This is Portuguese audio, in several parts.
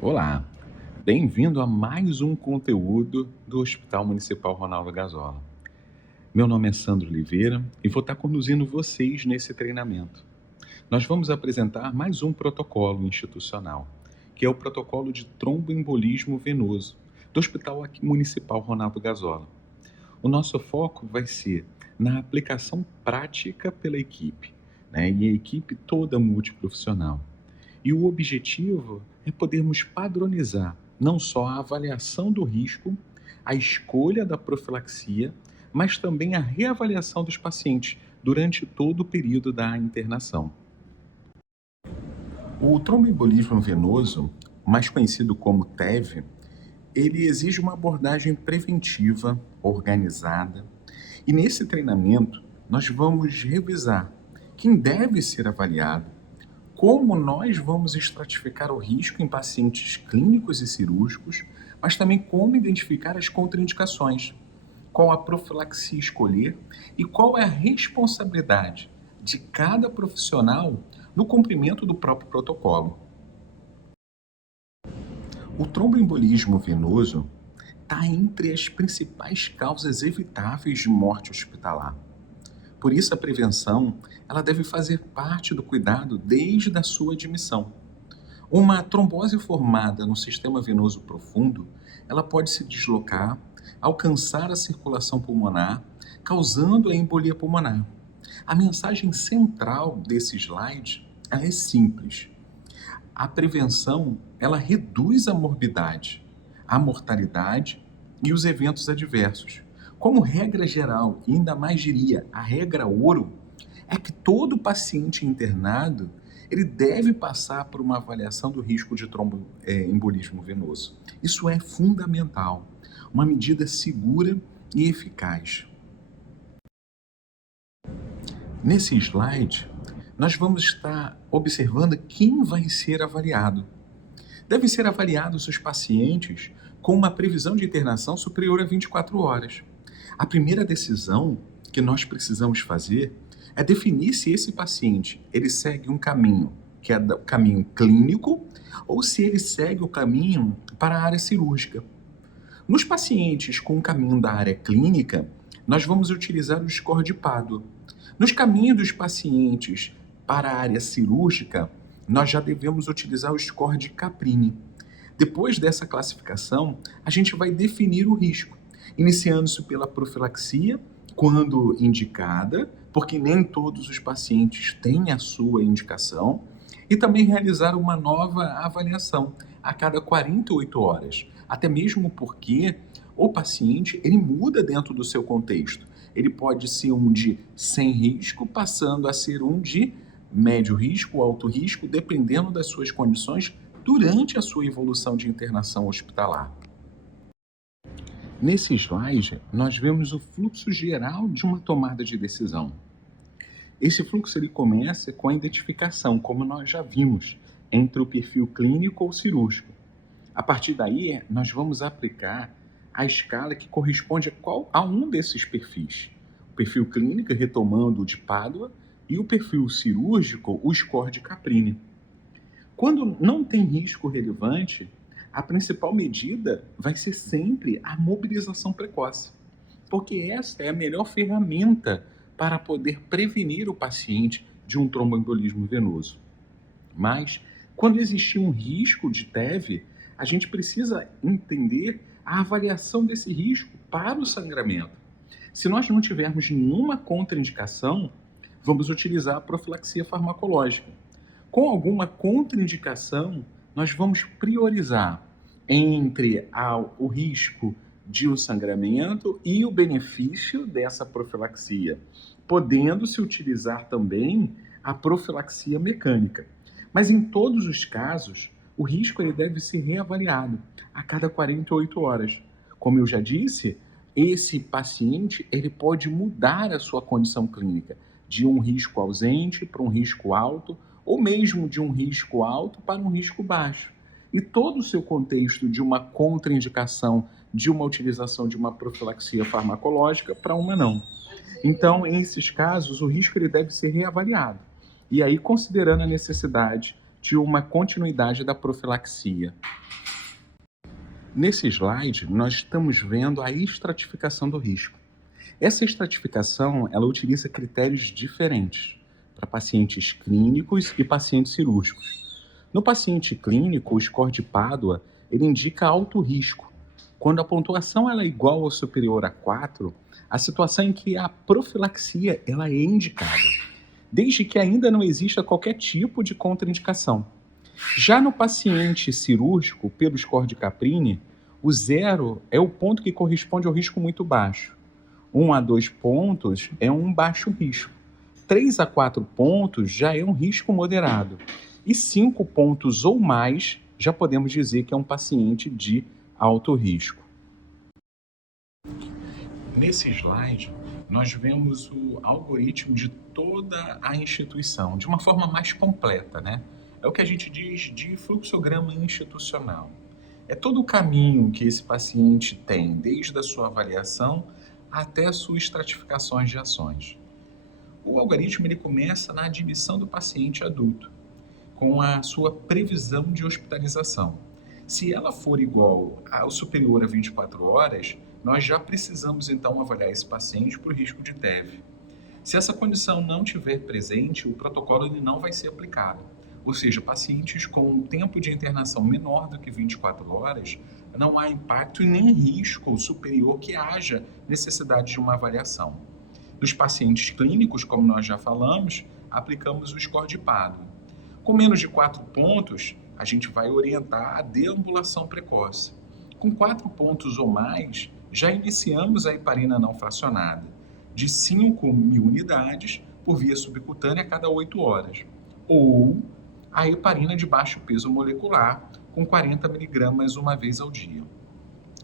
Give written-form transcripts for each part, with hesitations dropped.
Olá, bem-vindo a mais um conteúdo do Hospital Municipal Ronaldo Gazola. Meu nome é Sandro Oliveira e vou estar conduzindo vocês nesse treinamento. Nós vamos apresentar mais um protocolo institucional, que é o protocolo de tromboembolismo venoso do Hospital Municipal Ronaldo Gazola. O nosso foco vai ser na aplicação prática pela equipe, e a equipe toda multiprofissional. E o objetivo é podermos padronizar não só a avaliação do risco, a escolha da profilaxia, mas também a reavaliação dos pacientes durante todo o período da internação. O tromboembolismo venoso, mais conhecido como TEV, ele exige uma abordagem preventiva, organizada, e nesse treinamento nós vamos revisar quem deve ser avaliado, como nós vamos estratificar o risco em pacientes clínicos e cirúrgicos, mas também como identificar as contraindicações, qual a profilaxia escolher e qual é a responsabilidade de cada profissional no cumprimento do próprio protocolo. O tromboembolismo venoso está entre as principais causas evitáveis de morte hospitalar. Por isso, a prevenção ela deve fazer parte do cuidado desde a sua admissão. Uma trombose formada no sistema venoso profundo, ela pode se deslocar, alcançar a circulação pulmonar, causando a embolia pulmonar. A mensagem central desse slide ela é simples. A prevenção ela reduz a morbidade, a mortalidade e os eventos adversos. Como regra geral, e ainda mais diria a regra ouro, é que todo paciente internado ele deve passar por uma avaliação do risco de tromboembolismo venoso. Isso é fundamental, uma medida segura e eficaz. Nesse slide, nós vamos estar observando quem vai ser avaliado. Devem ser avaliados os pacientes com uma previsão de internação superior a 24 horas. A primeira decisão que nós precisamos fazer é definir se esse paciente ele segue um caminho que é o caminho clínico ou se ele segue o caminho para a área cirúrgica. Nos pacientes com o caminho da área clínica, nós vamos utilizar o score de Padua. Nos caminhos dos pacientes para a área cirúrgica, nós já devemos utilizar o score de Caprini. Depois dessa classificação, a gente vai definir o risco, iniciando-se pela profilaxia, quando indicada, porque nem todos os pacientes têm a sua indicação, e também realizar uma nova avaliação a cada 48 horas, até mesmo porque o paciente ele muda dentro do seu contexto. Ele pode ser um de sem risco, passando a ser um de médio risco, alto risco, dependendo das suas condições durante a sua evolução de internação hospitalar. Nesse slide, nós vemos o fluxo geral de uma tomada de decisão. Esse fluxo ele começa com a identificação, como nós já vimos, entre o perfil clínico ou cirúrgico. A partir daí, nós vamos aplicar a escala que corresponde a um desses perfis. O perfil clínico, retomando o de Padua, e o perfil cirúrgico, o score de Caprini. Quando não tem risco relevante, a principal medida vai ser sempre a mobilização precoce, porque essa é a melhor ferramenta para poder prevenir o paciente de um tromboembolismo venoso. Mas, quando existir um risco de TEV, a gente precisa entender a avaliação desse risco para o sangramento. Se nós não tivermos nenhuma contraindicação, vamos utilizar a profilaxia farmacológica. Com alguma contraindicação, nós vamos priorizar entre o risco de um sangramento e o benefício dessa profilaxia, podendo-se utilizar também a profilaxia mecânica. Mas em todos os casos, o risco ele deve ser reavaliado a cada 48 horas. Como eu já disse, esse paciente ele pode mudar a sua condição clínica de um risco ausente para um risco alto, ou mesmo de um risco alto para um risco baixo. E todo o seu contexto de uma contraindicação de uma utilização de uma profilaxia farmacológica para uma não. Então, em esses casos, o risco ele deve ser reavaliado. E aí, considerando a necessidade de uma continuidade da profilaxia. Nesse slide, nós estamos vendo a estratificação do risco. Essa estratificação, ela utiliza critérios diferentes para pacientes clínicos e pacientes cirúrgicos. No paciente clínico, o score de Padua, ele indica alto risco. Quando a pontuação ela é igual ou superior a 4, a situação em que a profilaxia ela é indicada, desde que ainda não exista qualquer tipo de contraindicação. Já no paciente cirúrgico, pelo score de Caprini, o 0 é o ponto que corresponde ao risco muito baixo. 1 a 2 pontos é um baixo risco. 3 a 4 pontos já é um risco moderado. E 5 pontos ou mais já podemos dizer que é um paciente de alto risco. Nesse slide, nós vemos o algoritmo de toda a instituição, de uma forma mais completa, né? É o que a gente diz de fluxograma institucional. É todo o caminho que esse paciente tem, desde a sua avaliação até as suas estratificações de ações. O algoritmo ele começa na admissão do paciente adulto, com a sua previsão de hospitalização. Se ela for igual ou superior a 24 horas, nós já precisamos então avaliar esse paciente para o risco de TEV. Se essa condição não estiver presente, o protocolo ele não vai ser aplicado. Ou seja, pacientes com um tempo de internação menor do que 24 horas, não há impacto e nem risco superior que haja necessidade de uma avaliação. Nos pacientes clínicos, como nós já falamos, aplicamos o score de Padua. Com menos de 4 pontos, a gente vai orientar a deambulação precoce. Com 4 pontos ou mais, já iniciamos a heparina não fracionada, de 5.000 unidades por via subcutânea a cada 8 horas, ou a heparina de baixo peso molecular, com 40 miligramas uma vez ao dia.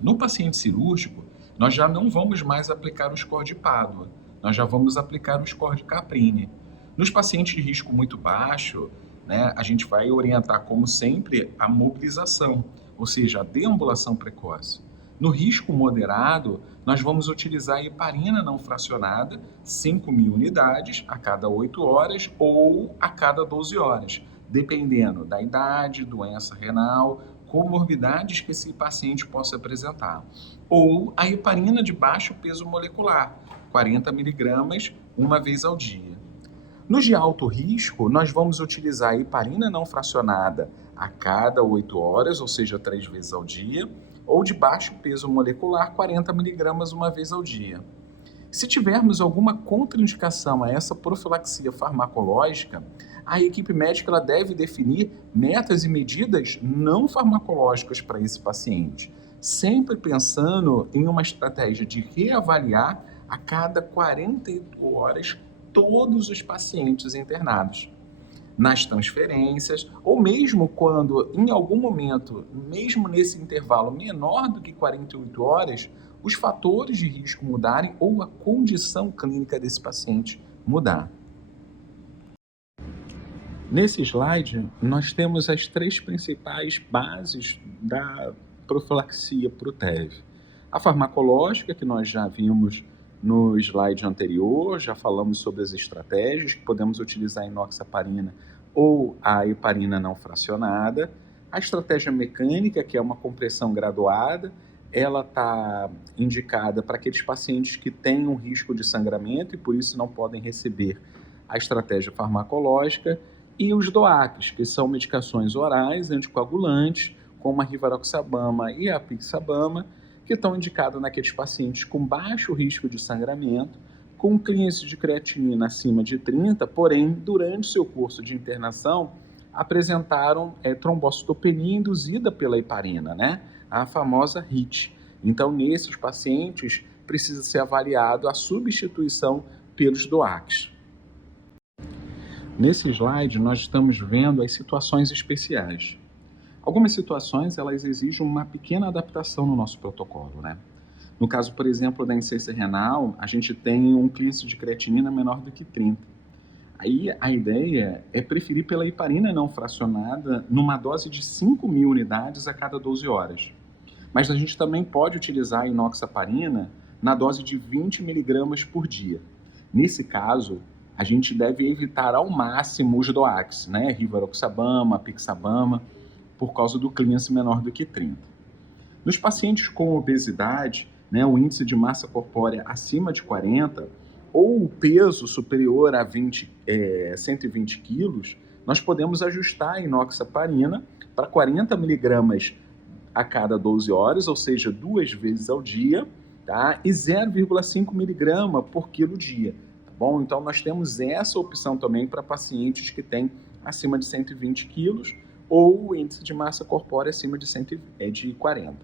No paciente cirúrgico, nós já não vamos mais aplicar o score de Padua, nós já vamos aplicar o score de Caprini. Nos pacientes de risco muito baixo, né, a gente vai orientar, como sempre, a mobilização, ou seja, a deambulação precoce. No risco moderado, nós vamos utilizar a heparina não fracionada, 5.000 unidades a cada 8 horas ou a cada 12 horas, dependendo da idade, doença renal, comorbidades que esse paciente possa apresentar. Ou a heparina de baixo peso molecular, 40 miligramas uma vez ao dia. Nos de alto risco, nós vamos utilizar a heparina não fracionada a cada 8 horas, ou seja, 3 vezes ao dia, ou de baixo peso molecular, 40 miligramas uma vez ao dia. Se tivermos alguma contraindicação a essa profilaxia farmacológica, a equipe médica ela deve definir metas e medidas não farmacológicas para esse paciente, sempre pensando em uma estratégia de reavaliar a cada 48 horas todos os pacientes internados. Nas transferências, ou mesmo quando, em algum momento, mesmo nesse intervalo menor do que 48 horas, os fatores de risco mudarem ou a condição clínica desse paciente mudar. Nesse slide, nós temos as 3 principais bases da profilaxia para o TEV. A farmacológica, que nós já vimos no slide anterior, já falamos sobre as estratégias que podemos utilizar a inoxaparina ou a heparina não fracionada. A estratégia mecânica, que é uma compressão graduada, ela está indicada para aqueles pacientes que têm um risco de sangramento e por isso não podem receber a estratégia farmacológica. E os DOACs, que são medicações orais anticoagulantes, como a rivaroxabama e a apixabama, que estão indicadas naqueles pacientes com baixo risco de sangramento, com índice de creatinina acima de 30, porém, durante seu curso de internação, apresentaram trombocitopenia induzida pela heparina, né? A famosa HIT. Então, nesses pacientes, precisa ser avaliado a substituição pelos DOACs. Nesse slide, nós estamos vendo as situações especiais. Algumas situações, elas exigem uma pequena adaptação no nosso protocolo, né? No caso, por exemplo, da insuficiência renal, a gente tem um índice de creatinina menor do que 30. Aí a ideia é preferir pela heparina não fracionada numa dose de 5.000 unidades a cada 12 horas. Mas a gente também pode utilizar a inoxaparina na dose de 20 miligramas por dia. Nesse caso, a gente deve evitar ao máximo os DOACs, né? Rivaroxabana, Apixabana, por causa do clearance menor do que 30. Nos pacientes com obesidade, né, o índice de massa corpórea acima de 40 ou o peso superior a 120 quilos, nós podemos ajustar a inoxaparina para 40 miligramas a cada 12 horas, ou seja, 2 vezes ao dia, tá? E 0,5 miligrama por quilo dia. Tá bom? Então, nós temos essa opção também para pacientes que têm acima de 120 quilos ou o índice de massa corpórea acima de 40.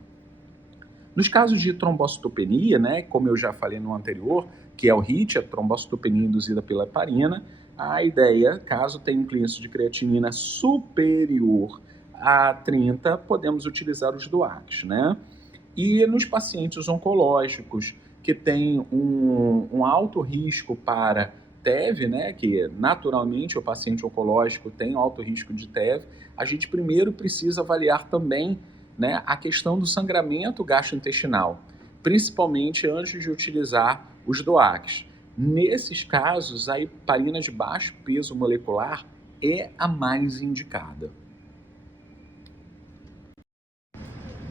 Nos casos de trombocitopenia, né, como eu já falei no anterior, que é o HIT, a trombocitopenia induzida pela heparina, a ideia, caso tenha um clearance de creatinina superior a 30, podemos utilizar os DOACs, né? E nos pacientes oncológicos que têm um alto risco para TEV, né, que naturalmente o paciente oncológico tem alto risco de TEV, a gente primeiro precisa avaliar também, né, a questão do sangramento gastrointestinal, principalmente antes de utilizar os DOACs. Nesses casos, a heparina de baixo peso molecular é a mais indicada.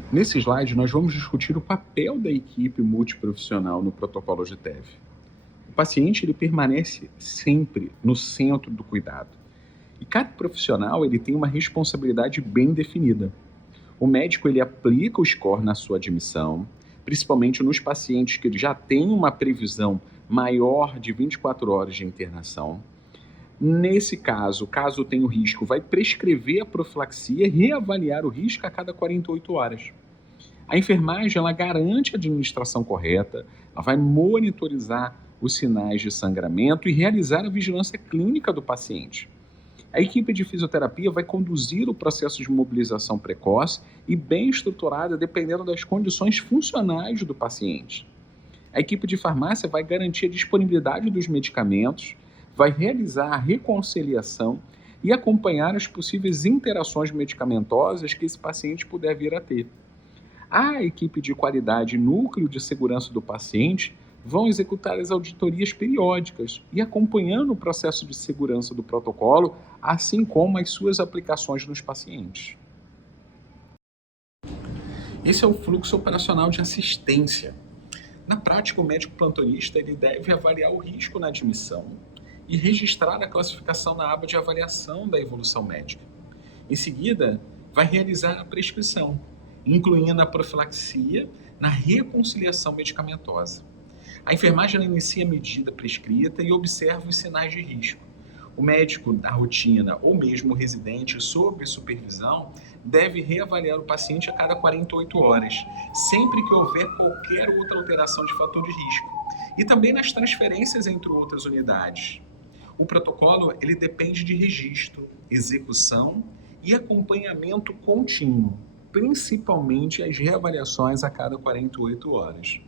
Nesse slide, nós vamos discutir o papel da equipe multiprofissional no protocolo de TEV. O paciente ele permanece sempre no centro do cuidado. E cada profissional ele tem uma responsabilidade bem definida. O médico ele aplica o score na sua admissão, principalmente nos pacientes que já têm uma previsão maior de 24 horas de internação. Nesse caso tenha o risco, vai prescrever a profilaxia e reavaliar o risco a cada 48 horas. A enfermagem ela garante a administração correta, ela vai monitorizar os sinais de sangramento e realizar a vigilância clínica do paciente. A equipe de fisioterapia vai conduzir o processo de mobilização precoce e bem estruturada dependendo das condições funcionais do paciente. A equipe de farmácia vai garantir a disponibilidade dos medicamentos, vai realizar a reconciliação e acompanhar as possíveis interações medicamentosas que esse paciente puder vir a ter. A equipe de qualidade e núcleo de segurança do paciente vão executar as auditorias periódicas e acompanhando o processo de segurança do protocolo, assim como as suas aplicações nos pacientes. Esse é o fluxo operacional de assistência. Na prática, o médico plantonista ele deve avaliar o risco na admissão e registrar a classificação na aba de avaliação da evolução médica. Em seguida, vai realizar a prescrição, incluindo a profilaxia na reconciliação medicamentosa. A enfermagem inicia a medida prescrita e observa os sinais de risco. O médico da rotina ou mesmo o residente sob supervisão deve reavaliar o paciente a cada 48 horas, sempre que houver qualquer outra alteração de fator de risco, e também nas transferências entre outras unidades. O protocolo ele depende de registro, execução e acompanhamento contínuo, principalmente as reavaliações a cada 48 horas.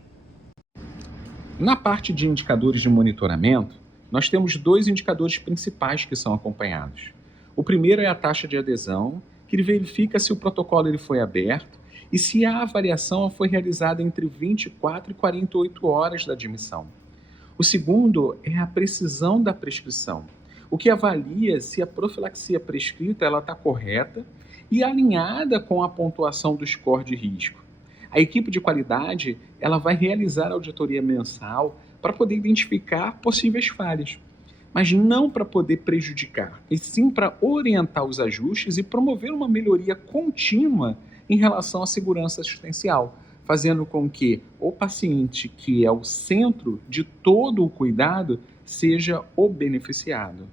Na parte de indicadores de monitoramento, nós temos 2 indicadores principais que são acompanhados. O primeiro é a taxa de adesão, que ele verifica se o protocolo ele foi aberto e se a avaliação foi realizada entre 24 e 48 horas da admissão. O segundo é a precisão da prescrição, o que avalia se a profilaxia prescrita está correta e alinhada com a pontuação do score de risco. A equipe de qualidade ela vai realizar a auditoria mensal para poder identificar possíveis falhas, mas não para poder prejudicar, e sim para orientar os ajustes e promover uma melhoria contínua em relação à segurança assistencial, fazendo com que o paciente, que é o centro de todo o cuidado, seja o beneficiado.